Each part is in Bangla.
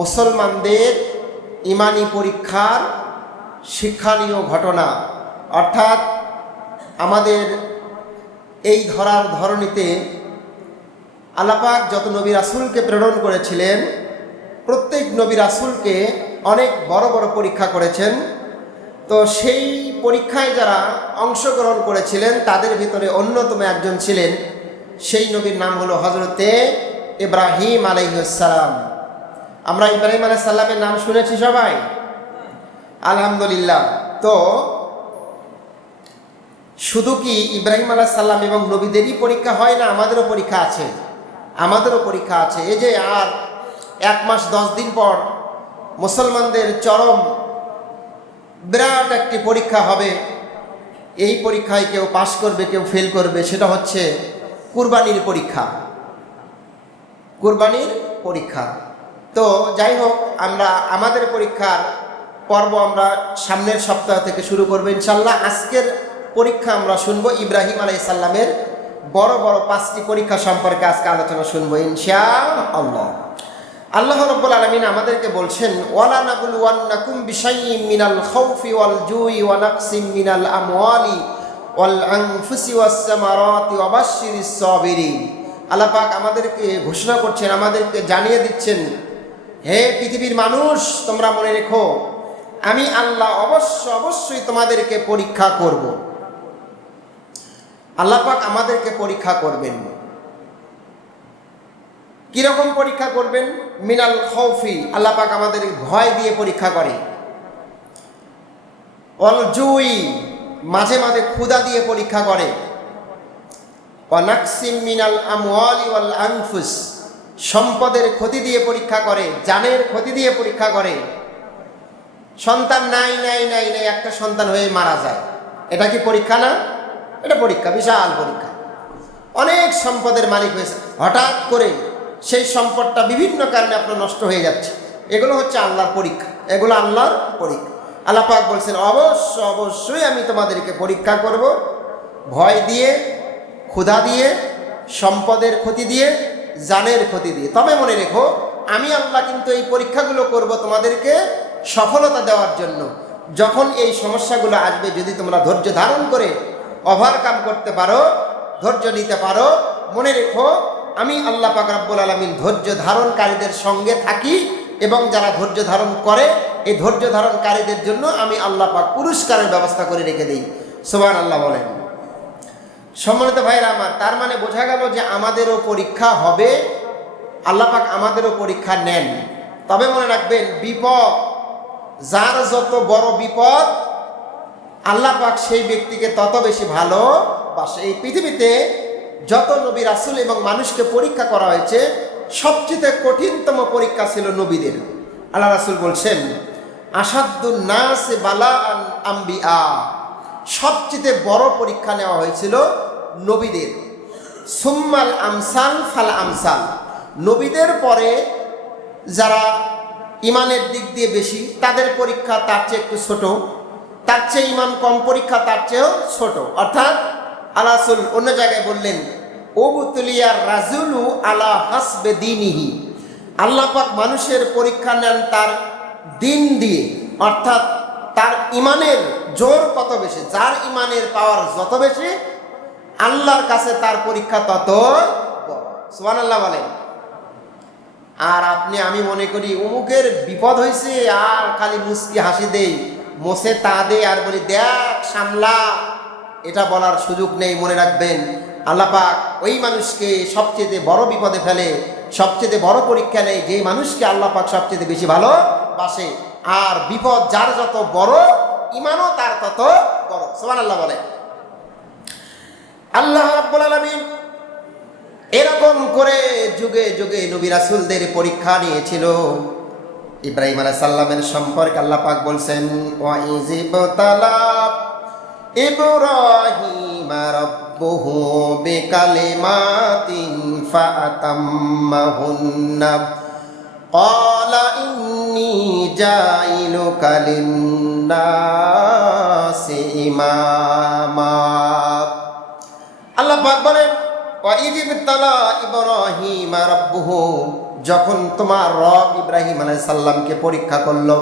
মুসলমানদের ইমানি পরীক্ষার শিক্ষণীয় ঘটনা, অর্থাৎ আমাদের এই ধরার ধরনীতে আল্লাহ পাক যত নবী রাসূলকে প্রেরণ করেছিলেন, প্রত্যেক নবী রাসূলকে অনেক বড় বড় পরীক্ষা করেছেন। তো সেই পরীক্ষায় যারা অংশগ্রহণ করেছিলেন তাদের ভিতরে অন্যতম একজন ছিলেন, সেই নবীর নাম হলো হযরতে ইব্রাহিম আলাইহিস সালাম। আমরা ইব্রাহিম আলাইহিস সালামের নাম শুনেছি সবাই, আলহামদুলিল্লাহ। তো শুধু কি ইব্রাহিম আলাইহিস সালাম এবং নবীদেরই পরীক্ষা হয় না, আমাদেরও পরীক্ষা আছে, আমাদেরও পরীক্ষা আছে। এই যে আর 1 মাস 10 দিন পর মুসলমানদের চরম বিরাট একটি পরীক্ষা হবে। এই পরীক্ষায় কেউ পাশ করবে, কেউ ফেল করবে, সেটা হচ্ছে কুরবানির পরীক্ষা, কুরবানির পরীক্ষা। তো যাই হোক, আমরা আমাদের পরীক্ষার পর্ব আমরা সামনের সপ্তাহ থেকে শুরু করবো ইনশাল্লাহ। আজকের পরীক্ষা আমরা শুনবো ইব্রাহিম আলাইহিস সালামের বড় বড় 5টি পরীক্ষা সম্পর্কে আজকে আলোচনা শুনবো ইনশাআল্লাহ। আল্লাহ রাব্বুল আলামিন আমাদেরকে বলছেন, ওয়ালা নাবলুওয়ান্নাকুম বিশাইইম মিনাল খাউফি ওয়াল জুই ওয়া নাকসিম মিনাল আমওয়ালি ওয়াল আনফুসি ওয়াস সামারাতি ওয়া বাশশিরিস সাবিরিন। আল্লাহ পাক আমাদেরকে ঘোষণা করছেন, আমাদেরকে জানিয়ে দিচ্ছেন, হে পৃথিবীর মানুষ, তোমরা মনে রেখো আমি আল্লাহ অবশ্যই তোমাদেরকে পরীক্ষা করব। আল্লাহ পাক আমাদেরকে পরীক্ষা করবেন। কিরকম পরীক্ষা করবেন? মিনাল খাউফি, আল্লাহ পাক আমাদের ভয় দিয়ে পরীক্ষা করে। ওয়াল জুই, মাঝে মাঝে ক্ষুধা দিয়ে পরীক্ষা করে। ওয়া নাকসিম মিনাল আমওয়ালি ওয়াল আনফুস, সম্পদের ক্ষতি দিয়ে পরীক্ষা করে, জানের ক্ষতি দিয়ে পরীক্ষা করে। সন্তান নাই নাই নাই নাই একটা সন্তান হয়ে মারা যায়, এটা কি পরীক্ষা না? এটা পরীক্ষা, বিশাল পরীক্ষা। অনেক সম্পদের মালিক হয়েছে, হঠাৎ করে সেই সম্পদটা বিভিন্ন কারণে আপনার নষ্ট হয়ে যাচ্ছে, এগুলো হচ্ছে আল্লাহর পরীক্ষা, এগুলো আল্লাহর পরীক্ষা। আল্লাহ পাক বলছেন, অবশ্যই আমি তোমাদেরকে পরীক্ষা করব, ভয় দিয়ে, ক্ষুধা দিয়ে, সম্পদের ক্ষতি দিয়ে, জানের ক্ষতি দিয়ে। তবে মনে রেখো আমি আল্লাহ কিন্তু এই পরীক্ষাগুলো করব তোমাদেরকে সফলতা দেওয়ার জন্য। যখন এই সমস্যাগুলো আসবে, যদি তোমরা ধৈর্য ধারণ করে ওভারকাম করতে পারো, ধৈর্য নিতে পারো, মনে রেখো আমি আল্লাহ পাক রব্বুল আলামিন ধৈর্য ধারণকারীদের সঙ্গে থাকি, এবং যারা ধৈর্য ধারণ করে এই ধৈর্য ধারণকারীদের জন্য আমি আল্লাহ পাক পুরস্কারের ব্যবস্থা করে রেখে দিই। সুবহানাল্লাহ বলেন। সম্মানিত ভাইরা আমার, তার মানে বোঝা গেল যে আমাদেরও পরীক্ষা হবে, আল্লাহ পাক আমাদেরও পরীক্ষা নেন। তবে মনে রাখবেন, বিপদ, যার যত বড় বিপদ আল্লাহ পাক সেই ব্যক্তিকে তত বেশি ভালোবাসে। এই পৃথিবীতে যত নবী রাসূল এবং মানুষকে পরীক্ষা করা হয়েছে, সবচেয়ে কঠিনতম পরীক্ষা ছিল নবীদের। আল্লাহ রাসূল বলছেন, আসাদ্দুন নাস বালাআন আম্বিয়া, সবচেয়ে বড় পরীক্ষা নেওয়া হয়েছিল নবীদের। সুম্মাল আমসাল ফাল আমসাল, নবীদের পরে যারা ইমানের দিক দিয়ে বেশি, তাদের পরীক্ষা তার চেয়ে একটু ছোট, তার চেয়ে ইমান কম পরীক্ষা তার চেয়েও ছোট। অর্থাৎ আল্লাহ রাসূল অন্য জায়গায় বললেন, উবতুলিয়ার রাজুলু আলা হাসবে দীনিহি, আল্লাহ পাক মানুষের পরীক্ষা নেন তার দিন দিয়ে, অর্থাৎ তার ইমানের জোর কত বেশি, যার ইমানের পাওয়ার যত বেশি আল্লাহর কাছে তার পরীক্ষা তত বড়। সুবহানাল্লাহ বলেন। আর আপনি আমি মনে করি অমুকের বিপদ হয়েছে আর খালি মুস্কি হাসি দেই, মোসে তা দে আর বলি দেখ সামলা, এটা বলার সুযোগ নেই। মনে রাখবেন, আল্লাহ পাক ওই মানুষকে সবচেয়ে বড় বিপদে ফেলে, সবচেয়ে বড় পরীক্ষা নেই যে মানুষকে আল্লাহ পাক সবচেয়ে বেশি ভালোবাসে। আর বিপদ যার যত বড়, ইমানও তার তত বড়। সুবহানাল্লাহ বলে। আল্লাহ রাব্বুল আলামিন এরকম করে যুগে যুগে নবী রাসূলদের পরীক্ষা নিয়েছিল। ইব্রাহিম আলাইহিস সালামের সম্পর্কে আল্লাহ পাক বলছেন, ওয়া ইযিবতালা ইব্রাহিম রাব্বুহু বিকালিমাতিন ফাআতাম্মাহুন্না ক্বালা ইন্নী জাইলুকা লিন্নাসি ইমামা। আল্লাহ পাক বলেন, ওয়াইয ইবতালা ইব্রাহিম রাব্বুহু, যখন তোমার রব ইব্রাহিম আলাইহিস সালামকে পরীক্ষা করলো,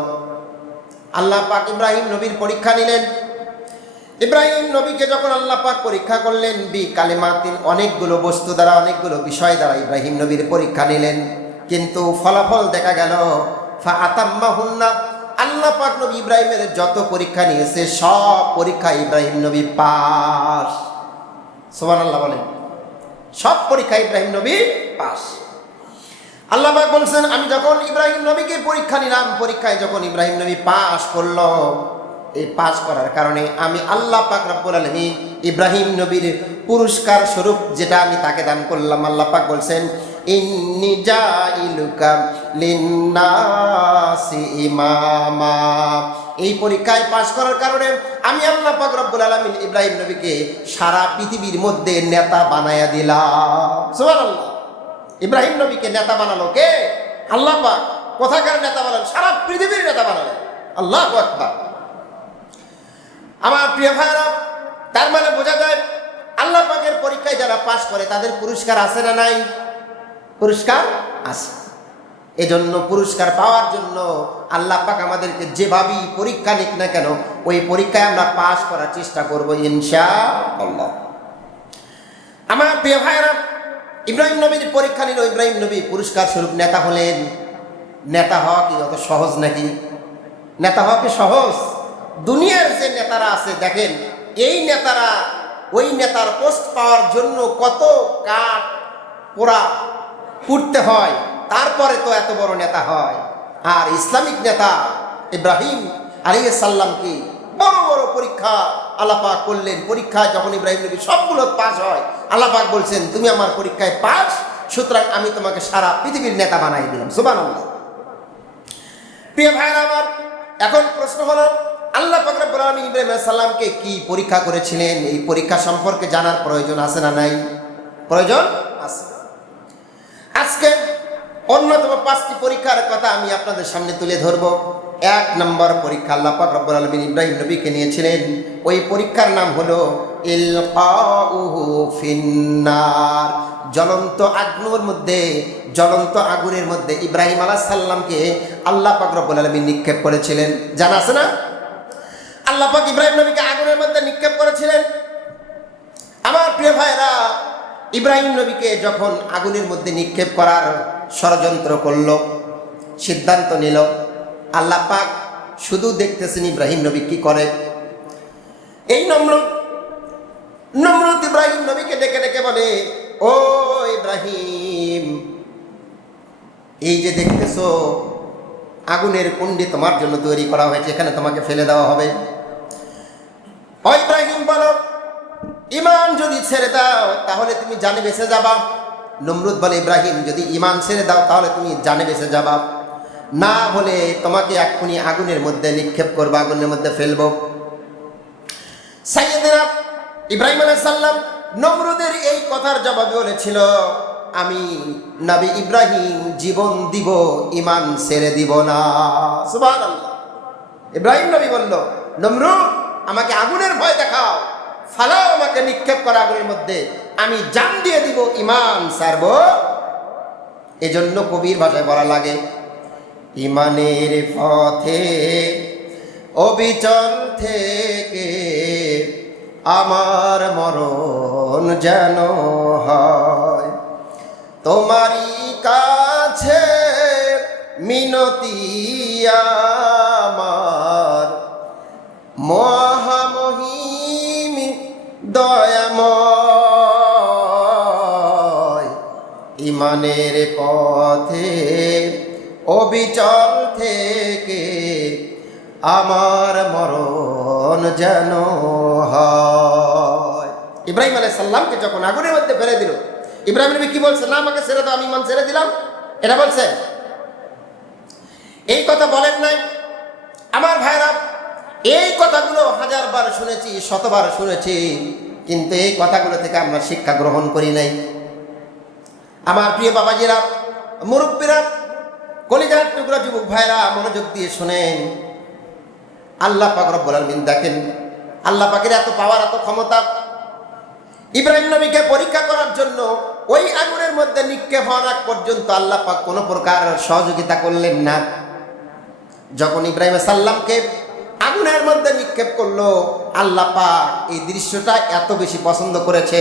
আল্লাহ পাক ইব্রাহিম নবীর পরীক্ষা নিলেন। ইব্রাহিম নবীকে যখন আল্লাহ পাক পরীক্ষা করলেন, কালিমাতিন, অনেকগুলো বস্তু দ্বারা, অনেকগুলো বিষয় দ্বারা ইব্রাহিম নবীর পরীক্ষা নিলেন, কিন্তু ফলাফল দেখা গেল ফাআতাম্মাহুন্না, আল্লাহ পাক নবী ইব্রাহিমের যত পরীক্ষা নিয়েছে সব পরীক্ষা ইব্রাহিম নবী পাস। সুবহানাল্লাহ বলেন, সব পরীক্ষা ইব্রাহিম নবী পাস। আল্লাহ পাক বলছেন, আমি যখন ইব্রাহিম নবীকে পরীক্ষা নিলাম, পরীক্ষায় যখন ইব্রাহিম নবী পাস করলো, এই পাস করার কারণে আমি আল্লাহ পাক রব্বুল আলামিন ইব্রাহিম নবীর পুরস্কার স্বরূপ যেটা আমি তাকে দান করলাম, আল্লাহ পাক বলছেন, ইন্নী জাইলুকা লিন্নাসি ইমামা। এই পরীক্ষায় পাস করার কারণে আমি আল্লাহ পাক রব্বুল আলামিন ইব্রাহিম নবীকে সারা পৃথিবীর মধ্যে নেতা বানায়া দিলাম। সুবহানাল্লাহ। ইব্রাহিম নবীকে নেতা বানালো কে? আল্লাহ পাক। কোথাকার নেতা বানালেন? সারা পৃথিবীর নেতা বানালেন। আল্লাহু আকবার। আমার প্রিয় ভাইরা, তার মানে বোঝা যায় আল্লাহ পাকের পরীক্ষায় যারা পাস করে তাদের পুরস্কার আছে না নাই? পুরস্কার আছে। এজন্য পুরস্কার পাওয়ার জন্য আল্লাহ পাক আমাদেরকে যেভাবেই পরীক্ষা নিক না কেন, ওই পরীক্ষায় আমরা পাস করার চেষ্টা করব ইনশাআল্লাহ। আমার প্রিয় ভাইরা, ইব্রাহিম নবীর পরীক্ষা নিল, ইব্রাহিম নবী পুরস্কার স্বরূপ নেতা হলেন। নেতা হওয়া কি অত সহজ নাকি? নেতা হওয়া কি সহজ? দুনিয়ার যে নেতারা আছে দেখেন, এই নেতারা ওই নেতার পোস্ট পাওয়ার জন্য কত কাঠ পোড়া পুড়তে হয়, তারপরে তো এত বড় নেতা হয়। আর ইসলামিক নেতা ইব্রাহিম আলাইহিস সালামকে বড় বড় পরীক্ষা আল্লাহ পাক করলেন। পরীক্ষায় যখন ইব্রাহিম নবী সবগুলো পাস হয়, আল্লাহ পাক বলছেন, তুমি আমার পরীক্ষায় পাস, সুতরাং আমি তোমাকে সারা পৃথিবীর নেতা বানাই দিলাম। সুবহানাল্লাহ। প্রিয় ভাইরা আমার, এখন প্রশ্ন হলো, আল্লাহ পাক রব্বুল আলামিন ইব্রাহিম আলাইহিস সালামকে কি পরীক্ষা করেছিলেন? এই পরীক্ষা সম্পর্কে জানার প্রয়োজন আছে না নাই? প্রয়োজন আছে। আজকে অন্যতম 5টি পরীক্ষার কথা আমি আপনাদের সামনে তুলে ধরব। 1 নম্বর পরীক্ষা আল্লাহ পাক রব্বুল আলামিন ইব্রাহিম নবীকে নিয়েছিলেন, ওই পরীক্ষার নাম হলো ইলকাউহু ফিন্নার। জ্বলন্ত আগুনের মধ্যে, জ্বলন্ত আগুনের মধ্যে ইব্রাহিম আলাইহিস সালামকে আল্লাহ পাক রব্বুল আলামিন নিক্ষেপ করেছিলেন। জানা আছে না? আল্লাহ পাক ইব্রাহিম নবীকে আগুনের মধ্যে নিক্ষেপ করেছিলেন। আমার প্রিয় ভাইরা, ইব্রাহিম নবীকে যখন আগুনের মধ্যে নিক্ষেপ করার ষড়যন্ত্র করল, সিদ্ধান্ত নিল, আল্লাহ পাক শুধু দেখতেছেন ইব্রাহিম নবী কি করে। এই নমরুদ ইব্রাহিম নবীকে ডেকে ডেকে বলে, ও ইব্রাহিম, এই যে দেখতেছো আগুনের কুণ্ডি তোমার জন্য তৈরি করা হয়েছে, এখানে তোমাকে ফেলে দেওয়া হবে। ও ইব্রাহিম বলো, ঈমান যদি ছেড়ে দাও তাহলে তুমি জানে বেঁচে যাবা। নমরুদ বলে, ইব্রাহিম, যদি ঈমান ছেড়ে দাও তাহলে তুমি জানে বেঁচে যাবা, না হলে তোমাকে এক্ষুনি আগুনের মধ্যে নিক্ষেপ করবো, আগুনের মধ্যে ফেলবো। সাইয়েদনা ইব্রাহিম আলাইহিস সালাম নমরুদের এই কথার জবাবে বলেছিল, আমি নবী ইব্রাহিম জীবন দিব, ঈমান ছেড়ে দিব না। সুবহানাল্লাহ। ইব্রাহিম নবী বলল, নমরুদ, আমাকে আগুনের ভয় দেখাও, ফালাও আমাকে নিক্ষেপ করা আগুনের মধ্যে, আমি জান দিয়ে দিব, ঈমান ছাড়ব। এজন্য কবির ভাষায় বলা লাগে, ঈমানের পথে অবিচল থেকে আমার মরণ যেন হয়, তোমারই কাছে মিনতি আমার, মহামহিম দয়াময়, ঈমানের পথে অবিচল থেকে আমার মরণ যেন হয়। ইব্রাহিম আলাইহিস সালামকে যখন আগুনের মধ্যে ফেলে দিল, ইব্রাহিম নবী কি বলছে? না, আমাকে ছেড়ে দাও, আমি ঈমান ছেড়ে দিলাম, এটা বলছে? এই কথা বলেন নাই। আমার ভাইরা, এই কথাগুলো 1000বার শুনেছি, 100বার শুনেছি, কিন্তু এই কথাগুলো থেকে আমরা শিক্ষা গ্রহণ করি নাই। আমার প্রিয় বাবাজিরা, মুরব্বীরা, কলিজার টুকরা যুবক ভাইরা, মনোযোগ দিয়ে শুনেন। আল্লাহ পাক রব্বুল আলামিন দেখেন, আল্লাহ পাকের এত পাওয়ার, এত ক্ষমতা। ইব্রাহিম নবীকে পরীক্ষা করার জন্য ওই আগুনের মধ্যে নিক্ষেপ হওয়ার আগ পর্যন্ত আল্লাহ পাক কোনো প্রকার সহযোগিতা করলেন না। যখন ইব্রাহিম সাল্লামকে আগুনের মধ্যে নিক্ষেপ করলো, আল্লাহ পাক এই দৃশ্যটা এত বেশি পছন্দ করেছে,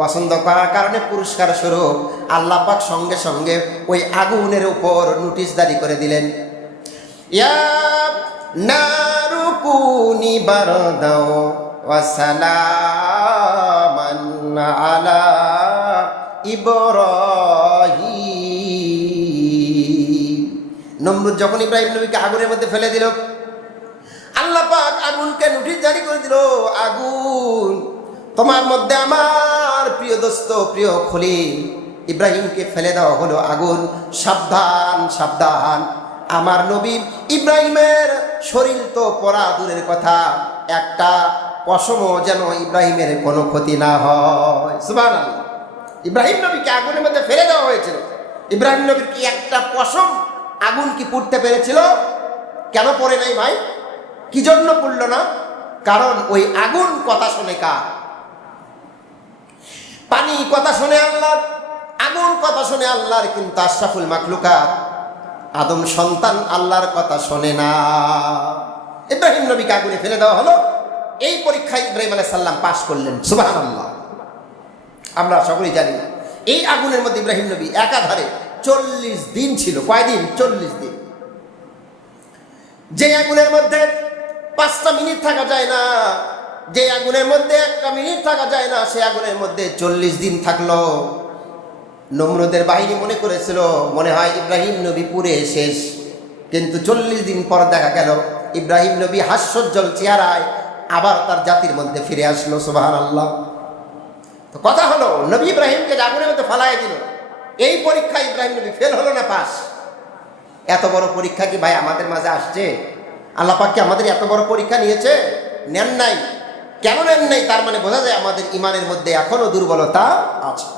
পছন্দ করার কারণে পুরস্কার স্বরূপ আল্লাহ পাক সঙ্গে সঙ্গে ওই আগুনের উপর নোটিশ জারি করে দিলেন, ইয়া নারু কুনি বারদাও ওয়া সালামান আলা ইব্রাহিম। নমরুদ যখন ইব্রাহিম নবীকে আগুনের মধ্যে ফেলে দিল, আল্লাহ পাক আগুনকে নোটিশ জারি করে দিল, আগুন তোমার মধ্যে আমার প্রিয় দোস্ত, প্রিয় খলিল ইব্রাহিমকে ফেলে দেওয়া হলো। আগুন সাবধান সাবধান, আমার নবী ইব্রাহিমের শরীর তো পড়া দূরের কথা, একটা পশমও যেন ইব্রাহিমের কোনো ক্ষতি না হয়। সুবহানাল্লাহ। ইব্রাহিম নবীকে আগুনের মধ্যে ফেলে দেওয়া হয়েছিল, ইব্রাহিম নবীর কি একটা পশম আগুন কি পুড়তে পেরেছিল? কেন পড়ে নাই ভাই? কি জন্য পুড়ল না? কারণ ওই আগুন কথা শোনে কার? পানি কথা শোনে আল্লাহ, আগুন কথা শোনে আল্লাহর, কিন্তু আশরাফুল মাখলুকাত আদম সন্তান আল্লাহর কথা শোনে না। ইব্রাহিম নবীকে আগুনে ফেলে দেওয়া হলো, এই পরীক্ষায় ইব্রাহিম আলাইহিস সালাম পাশ করলেন। সুবহানাল্লাহ। আমরা সকলেই জানি এই আগুনের মধ্যে ইব্রাহিম নবী একাধারে 40 দিন ছিল। কয়দিন? 40 দিন। যে আগুনের মধ্যে 5টা মিনিট থাকা যায় না, যে আগুনের মধ্যে 1টা মিনিট থাকা যায় না, সে আগুনের মধ্যে 40 দিন থাকলো। নমরুদের বাহিনী মনে করেছিল মনে হয় ইব্রাহিম নবী পুরে শেষ, কিন্তু 40 দিন পর দেখা গেল ইব্রাহিম নবী হাস্যোজ্জ্বল চেহারায় আবার তার জাতির মধ্যে ফিরে আসলো। সুবহানাল্লাহ। তো কথা হলো, নবী ইব্রাহিমকে আগুনের মধ্যে ফালায় দিল, এই পরীক্ষায় ইব্রাহিম নবী ফেল হলো না পাস? এত বড় পরীক্ষা কি ভাই আমাদের মাঝে আসছে? আল্লাহ পাক কি আমাদের এত বড় পরীক্ষা নিয়েছে? নেন নাই। কেন নেন নাই? তার মানে বোঝা যায় আমাদের ইমানের মধ্যে এখনো দুর্বলতা আছে।